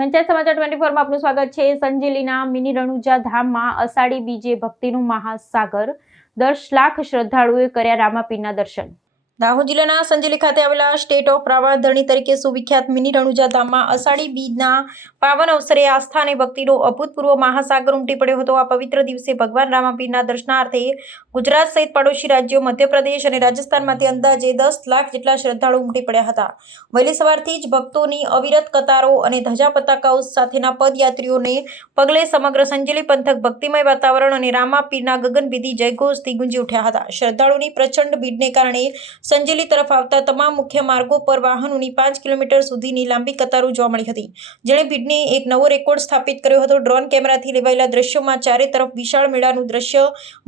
પંચાયત સમાચાર 24 માં આપનું સ્વાગત છે। સંજેલીના મિની રણુજા ધામમાં અષાઢી બીજે ભક્તિનું મહાસાગર, 10 લાખ શ્રદ્ધાળુઓએ કર્યા રામાપીરના દર્શન। દાહોદ જિલ્લાના સંજેલી ખાતે આવેલા સ્ટેટ ઓફ રાવણધણી તરીકે સુવિખ્યાત મિની રણુજા ધામમાં અષાઢી બીજના પાવન અવસરે આસ્થા અને ભક્તિનો અભૂતપૂર્વ મહાસાગર ઉમટી પડ્યો હતો। આ પવિત્ર દિવસે ભગવાન રામાપીરના દર્શનાર્થે ગુજરાત સહિત પડોશી રાજ્યો મધ્યપ્રદેશ અને રાજસ્થાનમાંથી અંદાજે 10 લાખ જેટલા શ્રદ્ધાળુ ઉમટી પડ્યા હતા। વહેલી સવારથી જ ભક્તોની અવિરત કતારો અને ધજા પતાકાઓ સાથેના પદયાત્રીઓને પગલે સમગ્ર સંજેલી પંથક ભક્તિમય વાતાવરણ અને રામાપીરના ગગનભેદી જયઘોષથી ગુંજી ઉઠ્યા હતા। શ્રદ્ધાળુની પ્રચંડ ભીડને કારણે સંજેલી તરફ આવતા તમામ મુખ્ય માર્ગો પર વાહનોની 5 કિલોમીટર સુધીની લાંબી કતારો જોવા મળી હતી, જેણે ભીડને એક નવો રેકોર્ડ સ્થાપિત કર્યો હતો। ડ્રોન કેમેરાથી લેવાયેલા દ્રશ્યોમાં ચારે તરફ વિશાળ મેળાનું દ્રશ્ય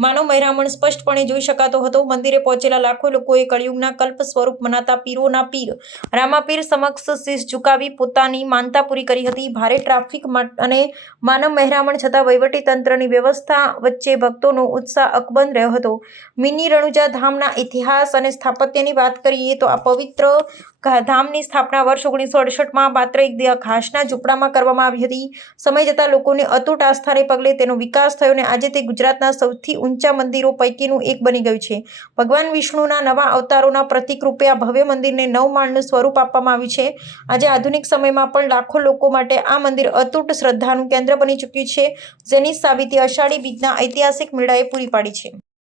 માનવ મહેરામણ સ્પષ્ટપણે જોઈ શકાતો હતો। મંદિરે પહોંચેલા લાખો લોકોએ કળિયુગના કલ્પ સ્વરૂપ મનાતા પીરોના પીર રામાપીર સમક્ષ શીશ ઝુકાવી પોતાની માનતા પૂરી કરી હતી। ભારે ટ્રાફિક અને માનવ મહેરામણ છતાં વહીવટી તંત્રની વ્યવસ્થા વચ્ચે ભક્તોનો ઉત્સાહ અકબંધ રહ્યો હતો। મિની રણુજા ધામના ઇતિહાસ અને સ્થાપત્યની વાત કરીએ તો આ પવિત્ર ધામની સ્થાપના વર્ષ 1968માં માત્ર એક ઘાસના ઝૂંપડામાં કરવામાં આવી હતી। સમય જતાં લોકોની અતૂટ આસ્થાને પગલે તેનો વિકાસ થયો અને આજે તે ગુજરાતના સૌથી ઊંચા મંદિરો પૈકીનું એક બની ગયું છે। ભગવાન વિષ્ણુના નવા અવતારોના પ્રતીક રૂપે આ ભવ્ય મંદિરને 9 માળનું સ્વરૂપ આપવામાં આવ્યું છે। આજે આધુનિક સમયમાં પણ લાખો લોકો માટે આ મંદિર અતૂટ શ્રદ્ધાનું કેન્દ્ર બની ચૂક્યું છે, જેની સાબિતી અષાઢી બીજના ઐતિહાસિક મેળાએ પૂરી પાડી છે।